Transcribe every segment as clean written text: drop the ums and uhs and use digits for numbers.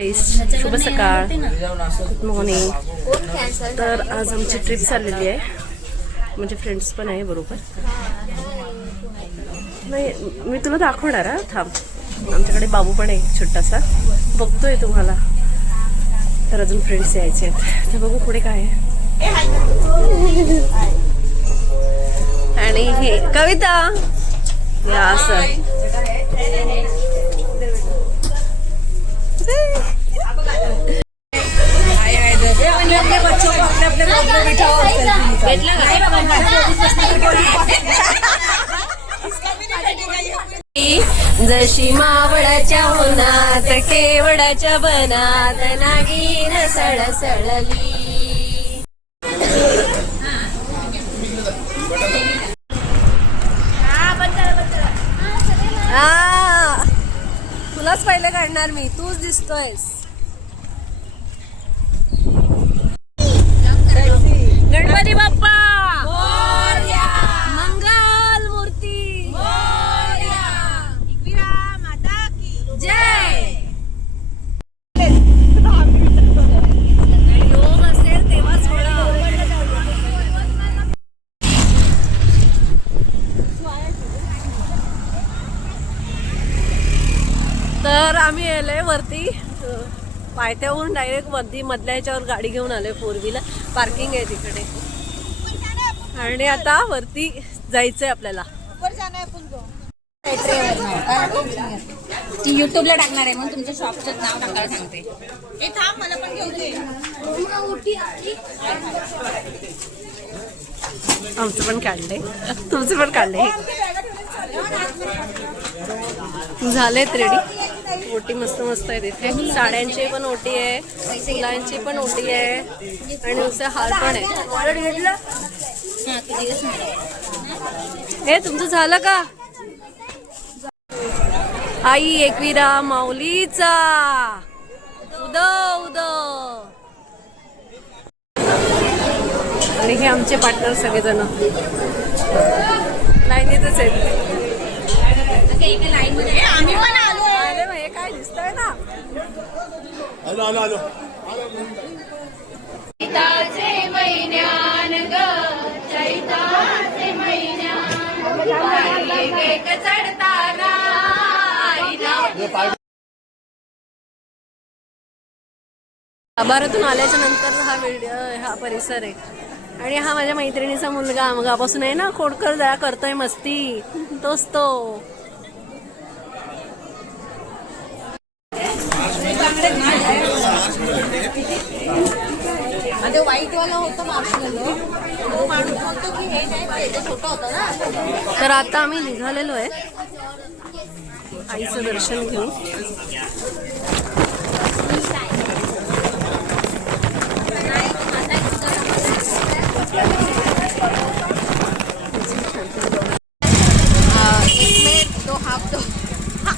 शुभ सकाळ, good morning. तर आज आमची ट्रिप चाललेली आहे, म्हणजे फ्रेंड्स पण आहे बरोबर. नाही मी तुला दाखवणार हा, थांब. आमच्याकडे बाबू पण आहे छोटासा, बघतोय तुम्हाला. तर अजून फ्रेंड्स यायचे आहेत, तर बघू पुढे काय आहे. आणि हे कविता या असं जशी मावळाच्या उन्हात केवडाच्या बनात नागिन सळसळली. तुलाच पहिले काढणार मी, तूच दिसतोयस. गणपती बाप्पा मंगल मूर्ती माता की जय. योग असेल तेव्हाच तर आम्ही आलोय वरती पायथ्याहून डायरेक्ट वरती मधल्या ह्याच्यावर गाडी घेऊन आलोय. 4 व्हीलर पार्किंग आहे तिकडे, आणि आता वरती जायचंय आपल्याला. ती युट्यूबला टाकणार आहे, म्हणून तुमच्या शॉपचं नाव टाकायला सांगते. मला पण घेऊ दे. आमचं पण काढलंय, तुमचं पण काढलंय. झालेत रेडी. ओटी मस्त मस्त आहे तिथे, साड्यांची पण ओटी आहे, फुलांची पण ओटी आहे, आणि नुसते हार पण आहे. हे तुमचं झालं का? आई एकविरा माऊलीचा उदो उदो. आणि हे आमचे पार्टनर सगळेजण लाईनीतच आहेत. आम्ही पण आलो. अरे हे काय दिसतंय ना. आलो आलो आलो. चैताचे महिन्यान ग चैताचे महिन्यान एक चढताना आभारातून आल्याच्या नंतर हा परिसर आहे. आणि हा माझ्या मैत्रिणीचा मुलगा मगापासून आहे ना, खोडकर जरा करतोय मस्ती, तोच तो. व्हाईट वाला होतं मार्शमेलो, तो माणूस म्हणतो की हे नाही, ते छोटा होता ना. तर आता आम्ही निघालेलो आहे आईचं दर्शन घेऊन.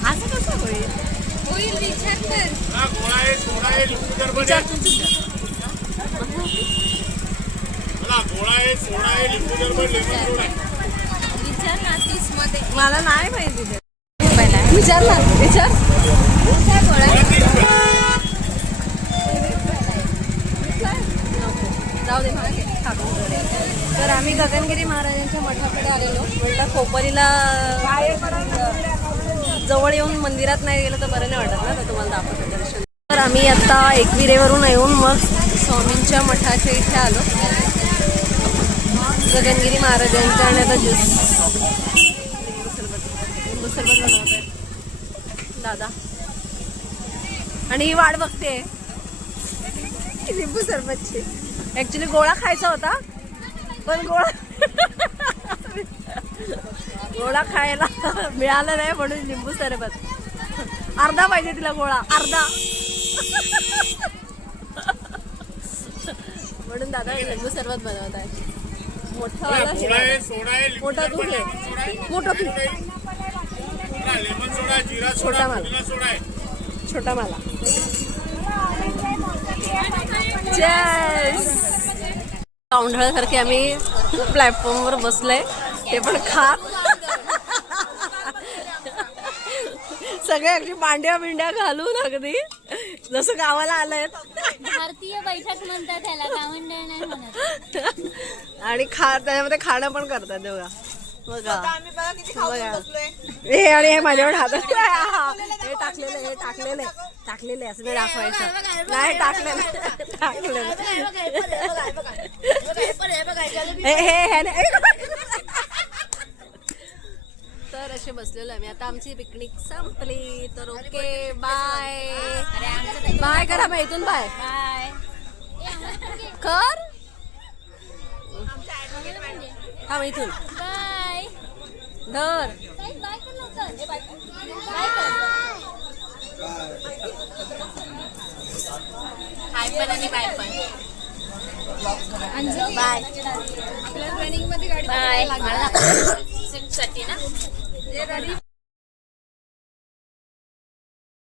असं कसं होईल? मला नाही माहिती ते. विचार. जाऊ दे मला. तर आम्ही गगनगिरी महाराजांच्या मठाकडे आलेलो. म्हटलं खोपरीला जवळ येऊन मंदिरात नाही गेलं तर बरं नाही वाटत ना, तर तुम्हाला दाखवतो दर्शन. तर आम्ही आता एकविरेवरून येऊन मग स्वामींच्या मठाच्या इथे आलो, गगनगिरी महाराजांच्या. आणि आता ज्यूस लिंबू सरबत बनवत आहे दादा, आणि ही वाट बघते लिंबू सरबतची. ऍक्च्युली गोळा खायचा होता, पण गोळा खायला मिळाला नाही, म्हणून लिंबू सरबत. अर्धा पाहिजे तिला गोळा, अर्धा. म्हणून दादा लिंबू सरबत बनवत आहे. मोठा मोठा तू घे, मोठा तू. छोटा मला. काउंढळासारखे आम्ही प्लॅटफॉर्मवर बसलोय, ते पण खात. सगळे अगदी मांड्या बिंड्या घालून अगदी जसं गावाला आलंय भारतीय बैठक म्हणतात त्याला, गावंडळ नाही म्हणत. आणि त्याच्यामध्ये खाणं पण करतात बघा बघा आम्ही बघा किती खाऊन बघा. बसलोय. हे आणि हे माझ्यावर हात हे टाकलेले असं नाही दाखवायचं नाही टाकलेलं तर असे बसलेलो आम्ही. आता आमची पिकनिक संपली तर ओके बाय बाय करा मग इथून बाय बाय. कर हा मग इथून बाय. धर बाय कर लवकर. बाय कर. हाय पण आणि बाय पण. Anjali bye bye. साठी ना